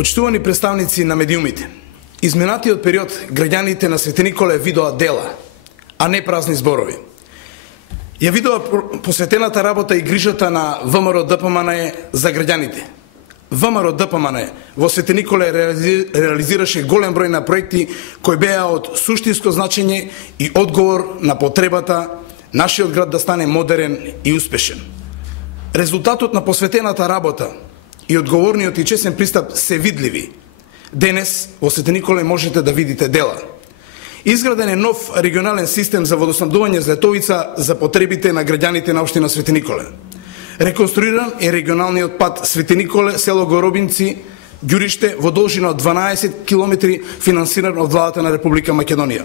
Почитувани представници на медиумите, изминатиот период граѓаните на Свети Николе видоа дела, а не празни зборови. Ја видоа посветената работа и грижата на ВМРО ДПМН за граѓаните. ВМРО ДПМН во Свети Николе реализираше голем број на проекти кои беа од суштинско значење и одговор на потребата нашиот град да стане модерен и успешен. Резултатот на посветената работа и одговорниот и честен пристап се видливи. Денес во Свети Николе можете да видите дела. Изграден е нов регионален систем за водоснабдување за Летовица за потребите на граѓаните на општина Свети Николе. Реконструиран е регионалниот пат Свети Николе, село Горобинци, Ѓуриште во должина од 12 км финансиран од владата на Република Македонија.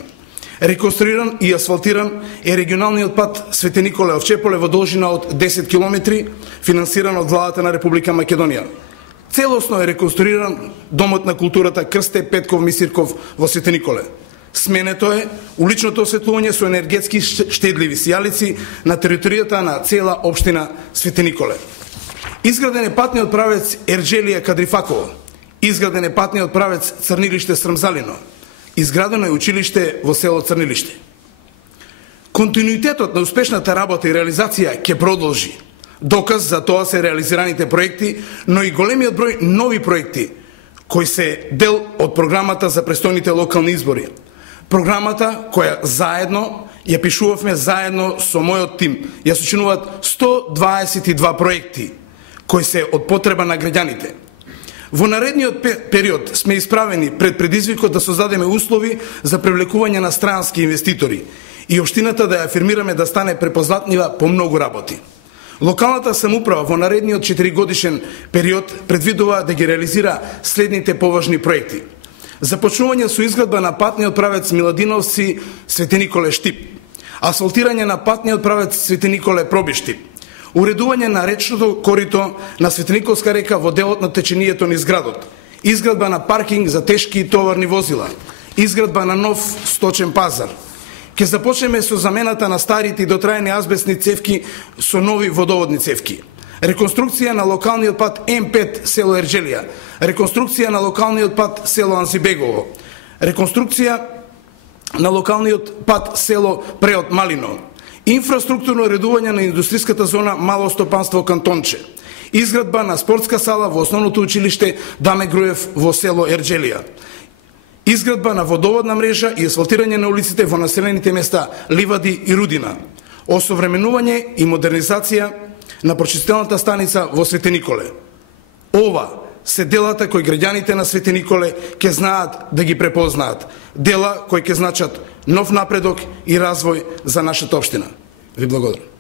Реконструиран и асфалтиран е регионалниот пат Свети Николе Овчеполе во должина од 10 км финансиран од владата на Република Македонија. Целосно е реконструиран Домот на културата Крсте Петков Мисирков во Свети Николе. Сменето е уличното осветлување со енергетски штедливи сијалици на територијата на цела општина Свети Николе. Изграден е патниот правец Ерџелија Кадрифаково. Изграден е патниот правец Црнилиште Срмзалино. Изградено е училиште во село Црнилиште. Континуитетот на успешната работа и реализација ќе продолжи. Доказ за тоа се реализираните проекти, но и големиот број нови проекти кои се дел од програмата за престојните локални избори. Програмата која заедно ја пишувавме заедно со мојот тим. Ја сочинуваат 122 проекти кои се од потреба на граѓаните. Во наредниот период сме исправени пред предизвикот да создадеме услови за привлекување на странски инвеститори и општината да ја афирмираме да стане препознатлива по многу работи. Локалната самоуправа во наредниот 4-годишен период предвидува да ги реализира следните поважни проекти. Започнување со изградба на патниот правец Миладиновци Свети Николе Штип, асфалтирање на патниот правец Свети Николе Пробиштип, уредување на речното корито на Светиниколска река во делот на течението низ градот, изградба на паркинг за тешки и товарни возила, изградба на нов сточен пазар. Ке започнеме со замената на старите и дотраени азбестни цевки со нови водоводни цевки. Реконструкција на локалниот пат М5 село Ерџелија, реконструкција на локалниот пат село Анзибегово, реконструкција на локалниот пат село Преот Малино, инфраструктурно редување на индустријската зона Мало стопанство Кантонче, изградба на спортска сала во основното училиште Даме Груев во село Ерџелија, изградба на водоводна мрежа и асфалтирање на улиците во населените места Ливади и Рудина, осовременување и модернизација на прочистителната станица во Свети Николе. Ова се делата кои граѓаните на Свети Николе ќе знаат да ги препознаат. Дела кои ќе значат нов напредок и развој за нашата општина. Ви благодарам.